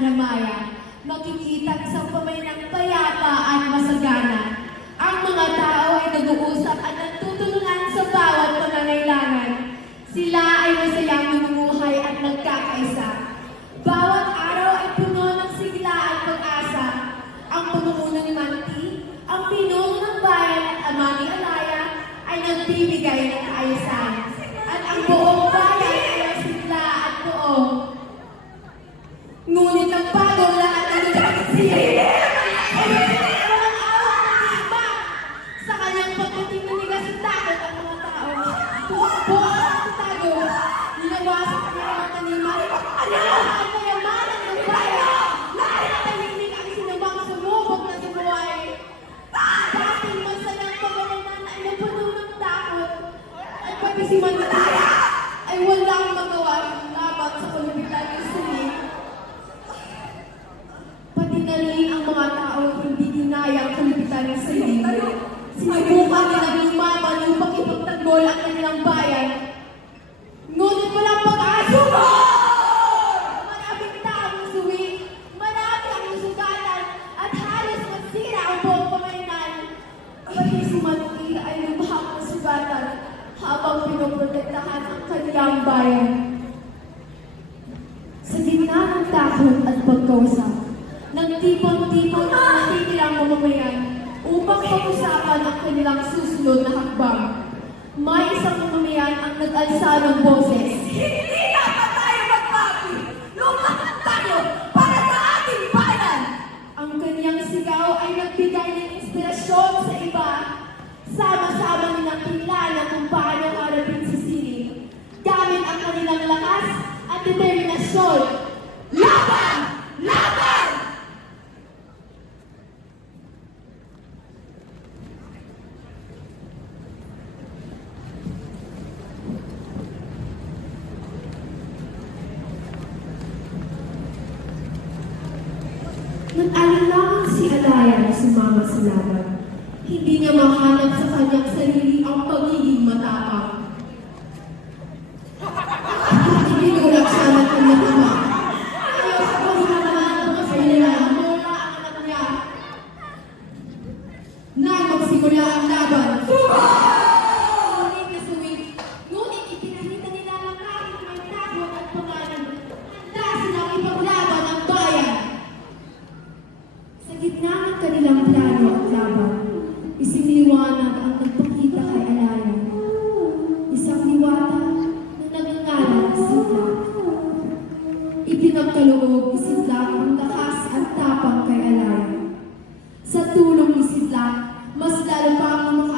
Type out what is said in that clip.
Aramaya, makikita isang pamainang payapa at masagana. Ang mga tao ay nag-uusap at nagtutulungan sa bawat pangangailangan. Sila ay masayang namumuhay at nagkakaisa. Bawat araw ay puno ng sigla at pag-asa. Ang pamumuno ni Manti, ang pinuno ng bayan at ama ni Alaya ay nagbibigay ng kaayusan. At ang buong bayan ay masigla at buo. Ngunit ang bagong lahat ng nagkakasili. Sa kanyang pagdating na nigas at takot ang mga tao. Tumakbo ang tago. Ninawasak ang mga taniman. Ang kayamanan ng bayan. Tahimik ang sinabang sumubok na sumuway. Dating masayang pagkakanan ay napuno ng takot. At pati si Mantalaya ay walang magawa laban sa kalubitan ng sulit. Pati na rin ang mga tao hindi ginayang kalubitan ng sulit. Sinubukan nilang lumaban upang ipagtanggol ang kanilang bayan. Ngunit walang pag-asa! Maraming taong suwi, marami ang nasugatan, at halos masira ang buong pamainan. Pati si Manti ay lubhang nasugatan habang pinoprotektahan ang kanilang bayan. Sa gitna ng takot at pagkausap, nagtipon-tipon ang natitirang mamamayan upang pag-usapan ang kanilang susunod na hakbang. May isang mamamayan ang nag-alsa ng boses. Hindi dapat tayo magpapi! Lumakad tayo para sa ating bayan! Ang kanyang sigaw ay nagbigay ng inspirasyon sa iba. Sama-sama nilang kilala kung paano harapin si Siri. Gamit ang kanilang lakas at determinasyon. Laban! Laban! Nag-alinlangan si Alaya na sumama sa laban. Hindi niya mahanap sa kanyang sarili ang pagiging matapang. Tinulak siya ng kanyang ama. Ayaw sa paghinanaan ng mga sarili mula ang anak niya. Nang magsimula ang laban. Ngunit nasuwi. Ngunit ipinakita nila ang kahit may takot at pangalan. Handa silang ipaglaban ang bayan. Sa gitna ng kanilang plano at laban, isiniwanag ang nagpakita kay Alaya. Isang liwata na nagngangalang Sidla. Ipinagkaloob ni Sidla ang lakas at tapang kay Alaya. Sa tulong ni Sidla, mas lalo pa ang